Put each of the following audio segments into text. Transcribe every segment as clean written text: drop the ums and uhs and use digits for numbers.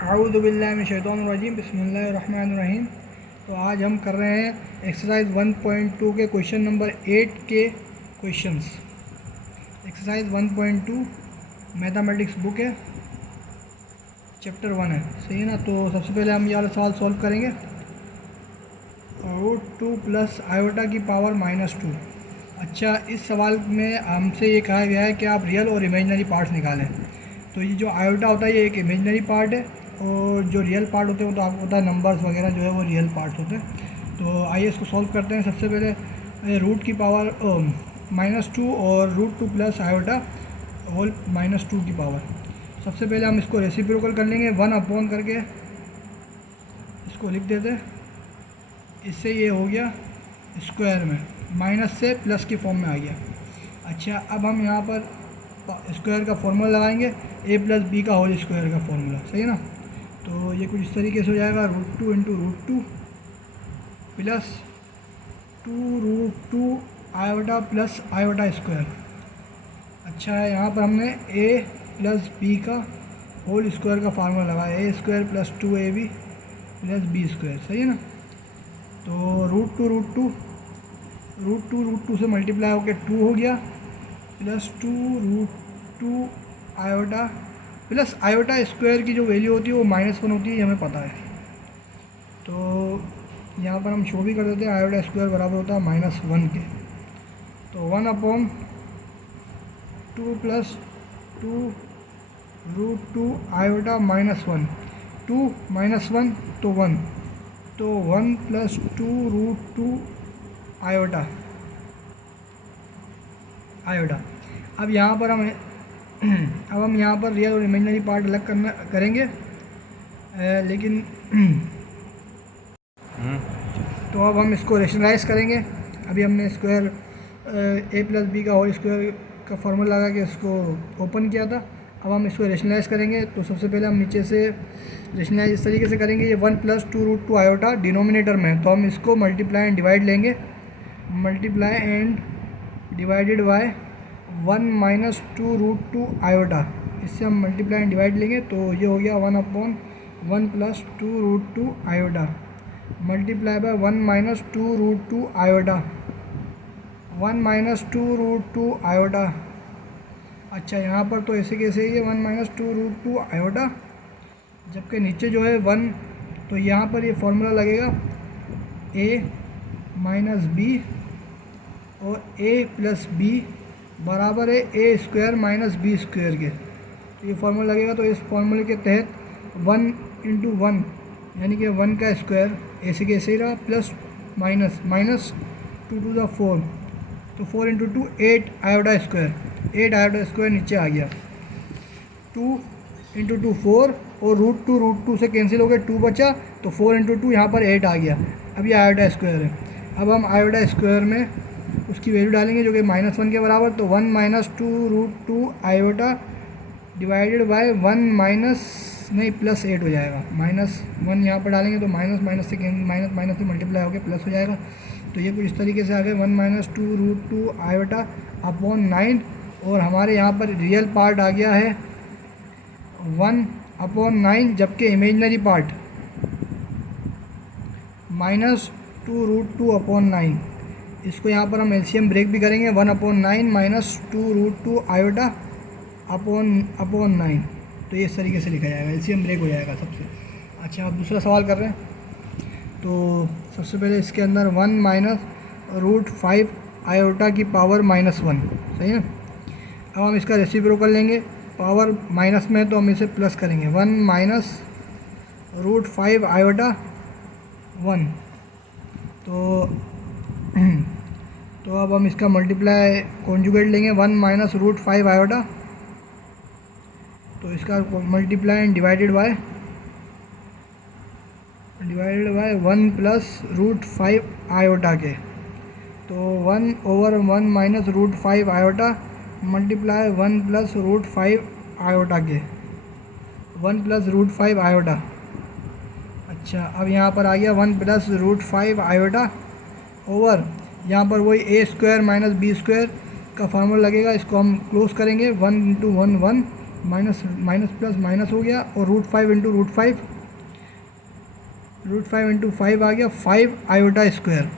आऊज़ु बिल्लाहि मिनश शैतानिर रजीम बिस्मिल्लाहिर रहमानिर रहीम। तो आज हम कर रहे हैं एक्सरसाइज 1.2 के क्वेश्चन नंबर 8 के क्वेश्चंस। एक्सरसाइज 1.2 मैथमेटिक्स बुक है, चैप्टर 1 है, सही है ना। तो सबसे पहले हम ये वाला सवाल सॉल्व करेंगे। √2 प्लस आयोटा की पावर -2। अच्छा, इस सवाल में हमसे ये कहा गया है कि आप रियल और इमेजिनरी पार्ट्स निकालें। तो ये जो आयोटा होता है ये एक इमेजिनरी पार्ट है, और जो रियल पार्ट होते हैं वो तो आपको पता है नंबर्स वगैरह जो है वो रियल पार्ट्स होते हैं। तो आइए इसको सॉल्व करते हैं। सबसे पहले रूट की पावर -2 और √2 प्लस आयोटा होल -2 की पावर। सबसे पहले हम इसको रेसिप्रोकल कर लेंगे, 1 अपॉन करके इसको लिख देते हैं। इससे ये हो गया स्क्वायर में, माइनस से प्लस की फॉर्म में आ गया। अच्छा, अब हम यहाँ पर स्क्वायर का फॉर्मूला लगाएंगे, a प्लस बी का होल स्क्वायर का फॉर्मूला, सही है ना। तो ये कुछ इस तरीके से हो जाएगा, √2 into √2 plus 2√2 iota plus iota square. अच्छा है, यहाँ पर हमने a प्लस बी का होल स्क्वायर का फार्मूला लगाया, a स्क्वायर प्लस 2ab प्लस बी स्क्वायर, सही है ना। तो √2 से मल्टीप्लाई होकर 2 हो गया, plus 2√2 iota plus iota square की जो वैल्यू होती है वो -1 होती है, ये हमें पता है। तो यहाँ पर हम शो भी कर देते हैं, आयोटा स्क्वायर बराबर होता है -1 के। तो 1/2 प्लस 2√2 आयोटा -1, 2 -1 तो 1, तो 1 प्लस 2√2 आयोटा। अब यहाँ पर हम यहाँ पर रियल और इमेजिनरी पार्ट अलग करेंगे, लेकिन तो अब हम इसको रेशनलाइज करेंगे। अभी हमने स्क्वायर a प्लस बी का होल स्क्वायर का फार्मूला लगा के इसको ओपन किया था। अब हम इसको रेशनलाइज करेंगे। तो सबसे पहले हम नीचे से रेशनलाइज इस तरीके से करेंगे, ये 1 प्लस 2√2 आयोटा डिनोमिनेटर में, तो हम इसको मल्टीप्लाई एंड डिवाइड लेंगे, multiply and divided bye 1 minus 2√2 iota. इससे हम मल्टीप्लाई एंड डिवाइड लेंगे, तो ये हो गया 1/1 plus 2√2 iota multiply by 1 minus 2√2 iota, 1 minus 2√2 iota. अच्छा, यहाँ पर तो ऐसे कैसे ही है 1 माइनस 2√2 आयोटा, जबकि नीचे जो है 1, तो यहाँ पर ये फॉर्मूला लगेगा a माइनस बी और a प्लस बी बराबर है a square minus B square के। तो ये फार्मूला लगेगा, तो इस फार्मूले के तहत 1 इंटू 1 यानी कि 1 का स्क्वायर ऐसे कैसे ही रहा, प्लस माइनस 2 टू द 4, तो 4 into 2 8 iota square, 8 iota square नीचे आ गया। 2 इंटू 2 4 और √2 से कैंसिल हो गया, 2 बचा, तो 4 इंटू 2 यहाँ पर 8 आ गया। अब ये आयोटा स्क्वायर है। अब हम आयोटा स्क्वायर में उसकी वैल्यू डालेंगे जो कि -1 के बराबर, तो 1 minus 2√2 iota divided by 1 minus नहीं प्लस 8 हो जाएगा। -1 यहाँ पर डालेंगे तो माइनस से मल्टीप्लाई होकर प्लस हो जाएगा। तो ये कुछ इस तरीके से आ गए 1 माइनस 2√2 आयोटा अपॉन 9, और हमारे यहाँ पर रियल पार्ट आ गया है 1/9, जबकि इमेजिनरी पार्ट -2√2 अपॉन 9। इसको यहाँ पर हम एलसीएम ब्रेक भी करेंगे, 1/9 माइनस 2√2 आयोटा अपॉन 9। तो ये इस तरीके से लिखा जाएगा, एलसीएम ब्रेक हो जाएगा सबसे। अच्छा, आप दूसरा सवाल कर रहे हैं। तो सबसे पहले इसके अंदर 1 माइनस √5 आयोटा की पावर -1, सही है। अब हम इसका रेसिप्रोकल लेंगे, पावर माइनस में तो हम इसे प्लस करेंगे, 1 माइनस √5 आयोटा 1। तो अब हम इसका मल्टीप्लाई कॉन्जुगेट लेंगे, 1 माइनस √5 आयोटा, तो इसका multiply and divided bye 1 plus √5 iota के। तो 1/1 minus √5 iota multiply 1 plus √5 iota के, 1 प्लस √5 आयोटा। अच्छा, अब यहाँ पर आ गया 1 प्लस √5 आयोटा ओवर, यहाँ पर वही a² माइनस बी² का फार्मूला लगेगा। इसको हम क्लोज करेंगे, 1 into 1 1 minus minus plus minus हो गया, और √5 इंटू √5, √5 इंटू 5 आ गया 5 आयोटा स्क्वायर।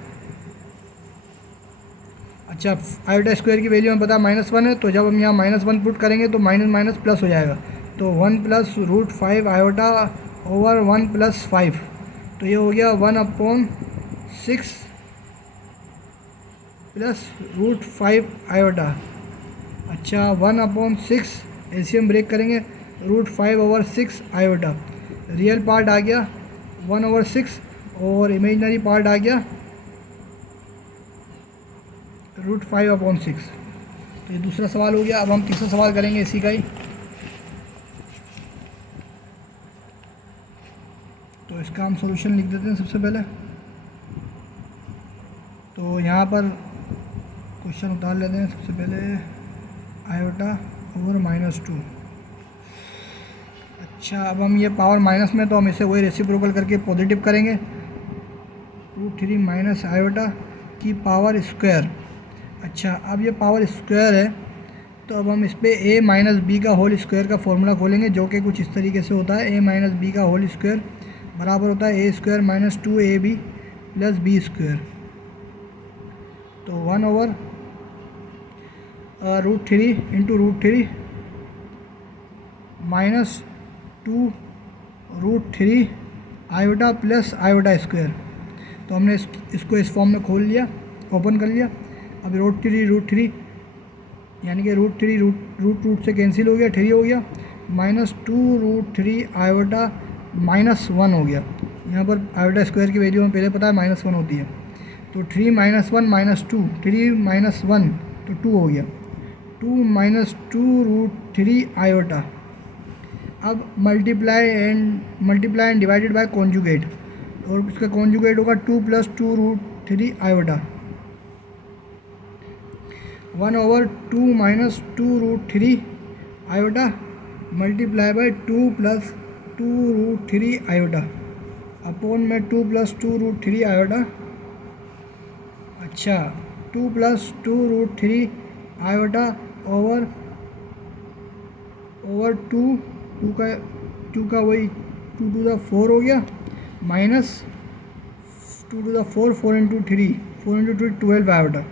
अच्छा, आयोटा स्क्वायर की वैल्यू हमें पता -1 है, तो जब हम यहाँ -1 पुट करेंगे तो माइनस माइनस प्लस हो जाएगा, तो 1 प्लस √5 आयोटा ओवर 1 प्लस 5, तो ये हो गया 1/6 प्लस √5 आयोटा। अच्छा, 1/6 एलसीएम ब्रेक करेंगे, √5/6 आयोटा, रियल पार्ट आ गया 1/6 और इमेजिनरी पार्ट आ गया √5/6। तो ये दूसरा सवाल हो गया। अब हम तीसरा सवाल करेंगे इसी का ही। तो इसका हम सॉल्यूशन लिख देते हैं सबसे पहले। तो यहाँ पर क्वेश्चन उतार लेते हैं सबसे पहले, आयोटा ओवर -2। अच्छा, अब हम ये पावर माइनस में, तो हम इसे वही रेसिप्रोकल करके पॉजिटिव करेंगे, √3 माइनस आयोटा की पावर स्क्वायर। अच्छा, अब ये पावर स्क्वायर है, तो अब हम इस पर a माइनस बी का होल स्क्वायर का फॉर्मूला खोलेंगे, जो कि कुछ इस तरीके से होता है, a माइनस बी का होल स्क्वायर बराबर होता है a² माइनस 2ab प्लस बी स्क्वायर। तो 1/√3 into √3 minus 2√3 iota plus iota square. तो हमने इसको इस फॉर्म में खोल लिया, ओपन कर लिया। अब √3 यानी कि √3 रूट से कैंसिल हो गया, 3 हो गया, -2√3 आयोटा -1 हो गया। यहाँ पर आयोटा स्क्वायर की वैल्यू हमें पहले पता है -1 होती है, तो 3 - 1 -2, 3 - 1 तो 2 हो गया, 2 - 2√3 आयोटा। अब multiply and divided by conjugate, और इसका कॉन्जुगेट होगा 2 + 2√3 iota, 1/2 - 2√3 iota multiply by 2 + 2√3 iota upon में 2 + 2√3 आयोटा। अच्छा, 2 + 2√3 आयोटा ओवर 2 का वही 2⁴ हो गया, minus 2⁴ 4 × 3 12 iota,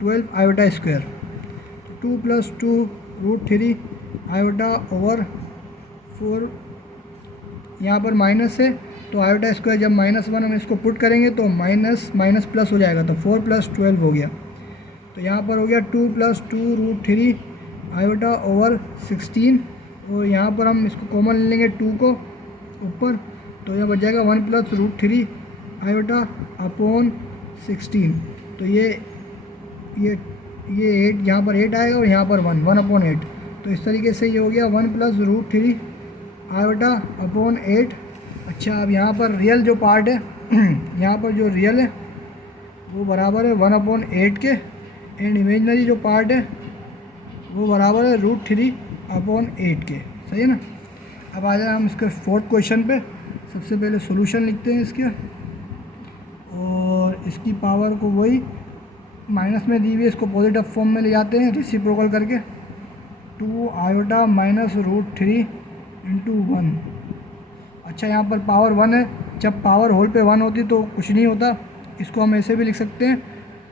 12 iota square. 2 + 2√3 iota over 4, यहाँ पर माइनस है, तो आयोटा स्क्वायर जब -1 हम इसको पुट करेंगे तो माइनस माइनस प्लस हो जाएगा, तो 4 + 12 हो गया। तो यहाँ पर हो गया 2 + 2√3 आयोटा ओवर 16, और यहाँ पर हम इसको कॉमन ले लेंगे 2 को ऊपर, तो यहाँ बच जाएगा 1 + √3 आयोटा अपॉन 16। तो ये 8, यहाँ पर 8 आएगा और यहाँ पर 1/8। तो इस तरीके से ये हो गया 1 + √3 आयोटा अपॉन 8। अच्छा, अब यहाँ पर रियल जो पार्ट है यहाँ पर जो रियल है वो बराबर है 1/8 के, एंड इमेजनरी जो पार्ट है वो बराबर है √3/8 के। सही है ना। अब आ जाए हम इसके फोर्थ क्वेश्चन पे। सबसे पहले सॉल्यूशन लिखते हैं इसके, और इसकी पावर को वही माइनस में दी हुई है, इसको पॉजिटिव फॉर्म में ले जाते हैं रेसिप्रोकल करके, 2 आयोटा माइनस √3 इंटू 1। अच्छा, यहाँ पर पावर 1 है, जब पावर होल पे 1 होती तो कुछ नहीं होता, इसको हम ऐसे भी लिख सकते हैं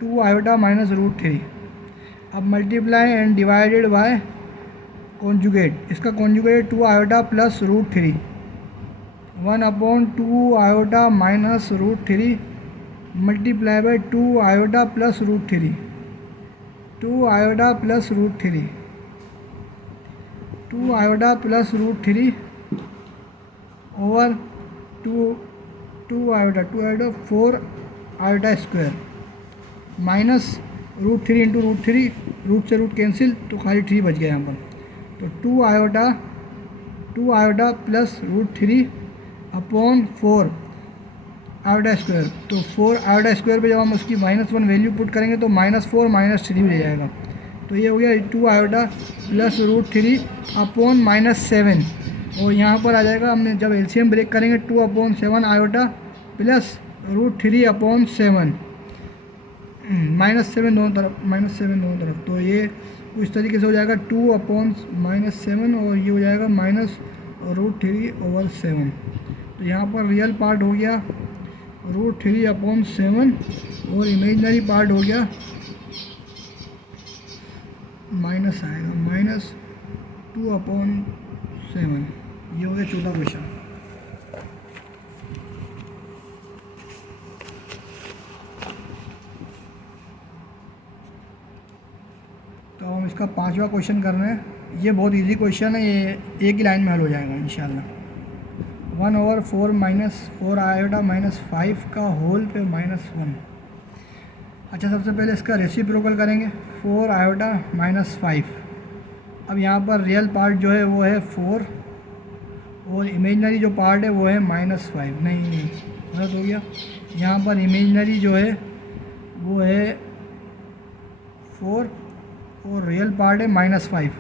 2 आयोटा माइनस √3। अब multiply and divided by conjugate, इसका conjugate 2 iota plus √3, 1/2 iota minus √3 multiply by 2 iota plus √3, 2 iota plus √3, 2 iota plus √3 over 2 iota 4 iota square, minus √3 into √3, root से रूट कैंसिल, तो खाली 3 बच गया यहाँ पर। तो 2 iota plus √3 upon 4 iota square. तो 4 आयोटा स्क्वायर पे जब हम उसकी -1 वैल्यू पुट करेंगे तो -4 -3 हो जाएगा। तो ये हो गया 2 आयोटा प्लस √3 अपॉन -7, और यहाँ पर आ जाएगा, हमने जब एलसीएम ब्रेक करेंगे 2/7 आयोटा प्लस √3/7, -7 दोनों तरफ, -7 दोनों तरफ, तो ये तो इस तरीके से हो जाएगा 2/-7 और ये हो जाएगा -√3/7। तो यहाँ पर रियल पार्ट हो गया √3/7 और इमेजनरी पार्ट हो गया माइनस आएगा -2/7। ये हो गया चौथा क्वेश्चन। तो हम इसका 5वां क्वेश्चन कर रहे हैं। ये बहुत इजी क्वेश्चन है, ये एक ही लाइन में हल हो जाएगा इंशाल्लाह। 1/4 - 4 आयोटा -5 का होल पे -1। अच्छा, सबसे पहले इसका रेसिप्रोकल करेंगे 4 आयोटा -5। अब यहाँ पर रियल पार्ट जो है वो है 4 और इमेजनरी जो पार्ट है वो है -5। नहीं गलत हो गया। यहाँ पर इमेजनरी जो है वो है 4 और रियल पार्ट है -5।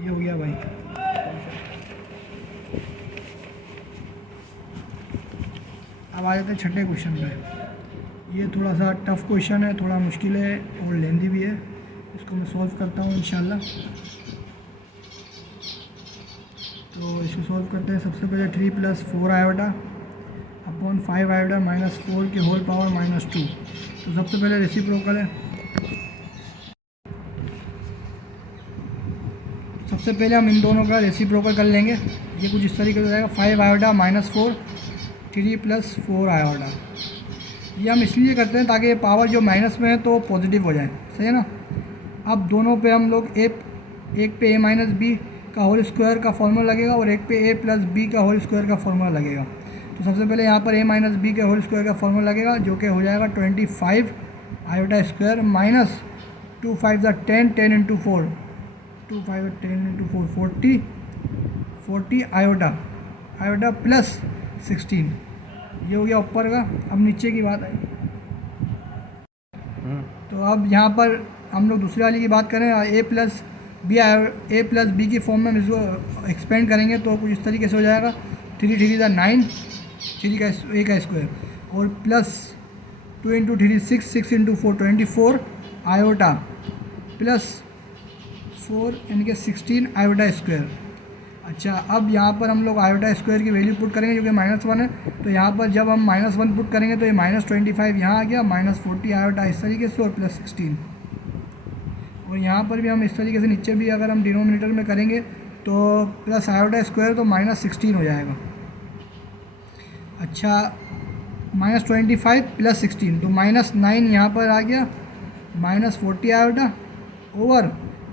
ये हो गया भाई। अब आ जाते हैं छठे क्वेश्चन पे। ये थोड़ा सा टफ क्वेश्चन है, थोड़ा मुश्किल है और लेंदी भी है। इसको मैं सॉल्व करता हूँ इंशाल्लाह। तो इसको सॉल्व करते हैं। सबसे पहले 3 + 4 आयोटा अपॉन 5 आयोटा -4 के होल पावर -2। तो सबसे पहले रेसिप्रोकल है। सबसे पहले हम इन दोनों का रेसिप्रोकल कर लेंगे। ये कुछ इस तरीके से हो जाएगा 5 आयोटा -4 3 + 4 आयोटा। ये हम इसलिए करते हैं ताकि पावर जो माइनस में है तो पॉजिटिव हो जाए, सही है ना। अब दोनों पे हम लोग एक पे a - b का होल स्क्वायर का फॉर्मूला लगेगा और एक पे a + b का होल स्क्वायर का फॉर्मूला लगेगा। तो सबसे पहले यहाँ पर a - b के होल स्क्वायर का फॉर्मूला लगेगा, जो कि हो जाएगा 25 iota square minus 2 5 10 10 × 4 2 5 10 × 4 40 iota plus 16। ये हो गया ऊपर का। अब नीचे की बात है। तो अब यहाँ पर हम लोग दूसरी वाली की बात करें, a + b की फॉर्म में हम इसको एक्सपेंड करेंगे तो कुछ इस तरीके से हो जाएगा 3 3 9 3 का a का स्क्वायर और प्लस 2 × 3 6 6 × 4 24 आयोटा प्लस 4 यानी कि 16 आयोटा स्क्वायर। अच्छा, अब यहाँ पर हम लोग आयोटा स्क्वायर की वैल्यू पुट करेंगे जो कि -1 है। तो यहाँ पर जब हम -1 पुट करेंगे तो ये -25 यहाँ आ गया, -40 आयोटा इस तरीके से और प्लस 16। और यहाँ पर भी हम इस तरीके से नीचे भी अगर हम डिनोमिनेटर में करेंगे तो प्लस आयोटा स्क्वायर तो -16 हो जाएगा। अच्छा, -25 प्लस 16 तो -9 यहाँ पर आ गया, -40 आयोटा ओवर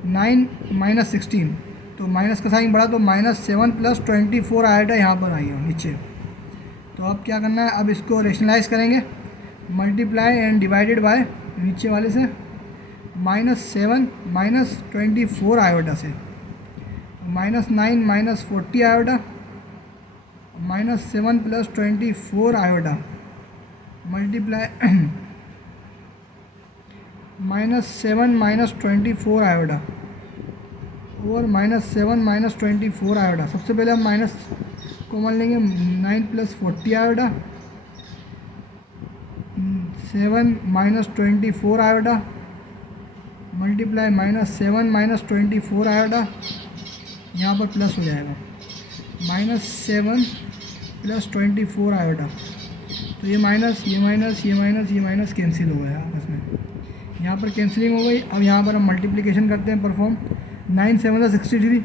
9 - 16 तो माइनस का साइन बढ़ा तो -7 + 24 आयोटा यहाँ पर आई है नीचे। तो अब क्या करना है, अब इसको रेशनलाइज करेंगे, मल्टीप्लाई एंड डिवाइडेड बाय नीचे वाले से -7 - 24 आयोटा से -9 - 40 आयोटा -7 + 24 आयोटा मल्टीप्लाई -7 - 24 आयोटा और -7 - 24 आयोटा। सबसे पहले हम माइनस कॉमन लेंगे, 9 + 40 आयोटा 7 - 24 आयोटा मल्टीप्लाई -7 - 24 आयोटा, यहाँ पर प्लस हो जाएगा -7 + 24 आयोटा। तो ये माइनस कैंसिल हो गया आपस में, यहाँ पर कैंसिलिंग हो गई। अब यहाँ पर हम मल्टीप्लिकेशन करते हैं perform, 9 7 63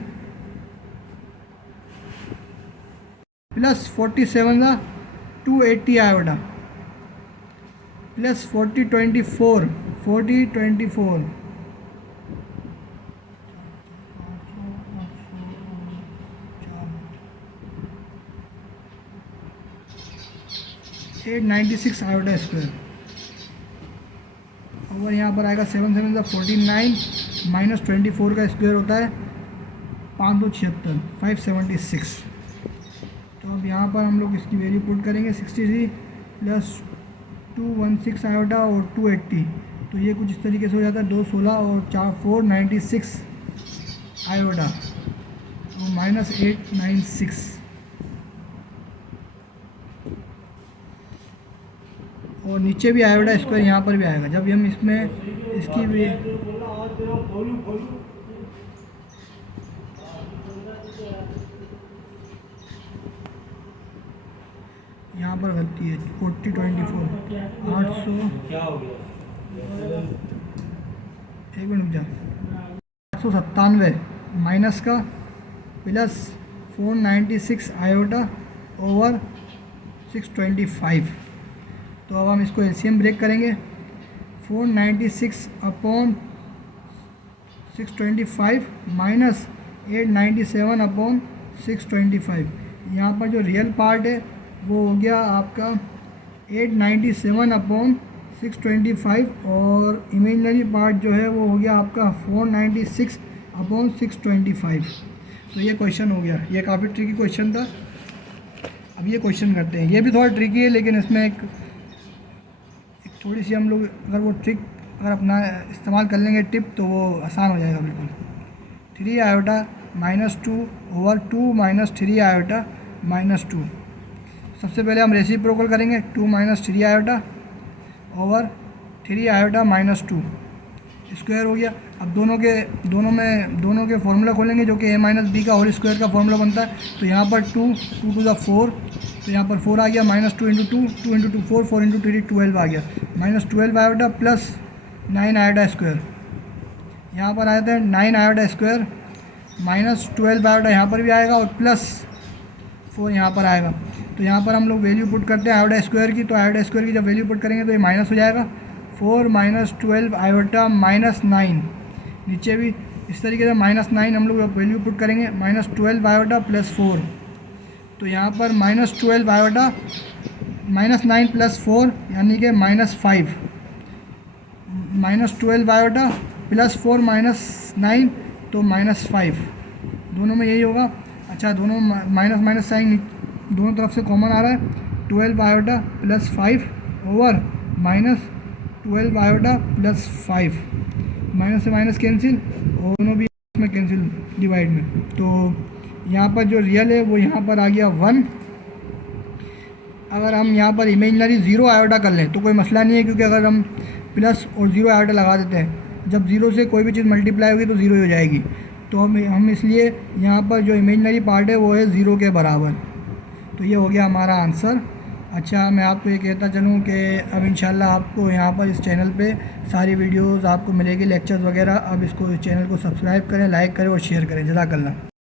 plus 47 280 iota plus 40 24 896 iota square. और यहाँ पर आएगा 7 7 49 -24 का स्क्वायर होता है 576 576। तो अब यहाँ पर हम लोग इसकी वैल्यू पुट करेंगे 63 + 216 आयोटा और 280। तो ये कुछ इस तरीके से हो जाता है 216 और 496 आयोटा और -896। और नीचे भी आयोटा स्क्वायर यहाँ पर भी आएगा। जब हम इसमें इसकी यहाँ पर गलती है 4024 800 एक मिनट रुक जा 897 माइनस का प्लस 496 आयोटा ओवर 625। तो अब हम इसको एलसीएम ब्रेक करेंगे। 496 अपॉन 625 माइनस 897 अपॉन 625। यहाँ पर जो रियल पार्ट है वो हो गया आपका 897 अपॉन 625 और इमेजिनरी पार्ट जो है वो हो गया आपका 496 अपॉन 625। तो ये क्वेश्चन हो गया। ये काफ़ी ट्रिकी क्वेश्चन था। अब ये क्वेश्चन करते हैं। ये भी थोड़ा ट्रिकी है लेकिन इसमें एक थोड़ी सी हम लोग अगर वो ट्रिक अगर अपना इस्तेमाल कर लेंगे टिप तो वो आसान हो जाएगा बिल्कुल। 3 iota minus 2 over 2 minus 3 iota minus 2। सबसे पहले हम रेसिप्रोकल करेंगे 2 minus 3 iota over 3 iota minus 2 square हो गया। अब दोनों के फॉर्मूला खोलेंगे जो कि a माइनस बी का होल स्क्वायर का फॉर्मूला बनता है। तो यहाँ पर 2 टू द 4 तो यहाँ पर 4 आ गया माइनस 2 इंटू 2 इंटू 2 4 4 इंटू 3 12 आ गया minus 12 iota plus 9 iota square. यहाँ पर आ जाता है 9 आयोटा स्क्वायर माइनस 12 आयोटा यहाँ पर भी आएगा और प्लस 4 यहाँ पर आएगा। तो यहाँ पर हम लोग वैल्यू पुट करते हैं आयोटा स्क्वायर की। तो आयोटा स्क्वायर की जब वैल्यू पुट करेंगे तो ये माइनस हो जाएगा 4 माइनस 12 आयोटा माइनस 9। नीचे भी इस तरीके से माइनस 9 हम लोग वैल्यू पुट करेंगे माइनस 12 आयोटा प्लस 4। तो यहाँ पर माइनस 12 आयोटा माइनस 9 प्लस 4 यानी कि minus 5 minus 12 iota plus 4 minus 9 तो माइनस 5 दोनों में यही होगा। अच्छा दोनों माइनस माइनस साइन दोनों तरफ से कॉमन आ रहा है 12 iota plus 5 over minus 12 iota plus 5 minus से माइनस कैंसिल और दोनों भी इसमें कैंसिल डिवाइड में। तो यहाँ पर जो रियल है वो यहाँ पर आ गया 1। अगर हम यहाँ पर इमेजिनरी 0 आयोटा कर लें तो कोई मसला नहीं है क्योंकि अगर हम प्लस और 0 आयोटा लगा देते हैं जब 0 से कोई भी चीज़ मल्टीप्लाई होगी तो 0 ही हो जाएगी। तो हम इसलिए यहाँ पर जो इमेजिनरी पार्ट है वो है 0 के बराबर। तो ये हो गया हमारा आंसर। अच्छा मैं आपको ये कहता चलूँ कि अब इंशाल्लाह आपको यहाँ पर इस चैनल पे सारी वीडियोस आपको मिलेगी लेक्चर्स वगैरह। अब इसको इस चैनल को सब्सक्राइब करें, लाइक करें और शेयर करें। जज़ाकल्लाह।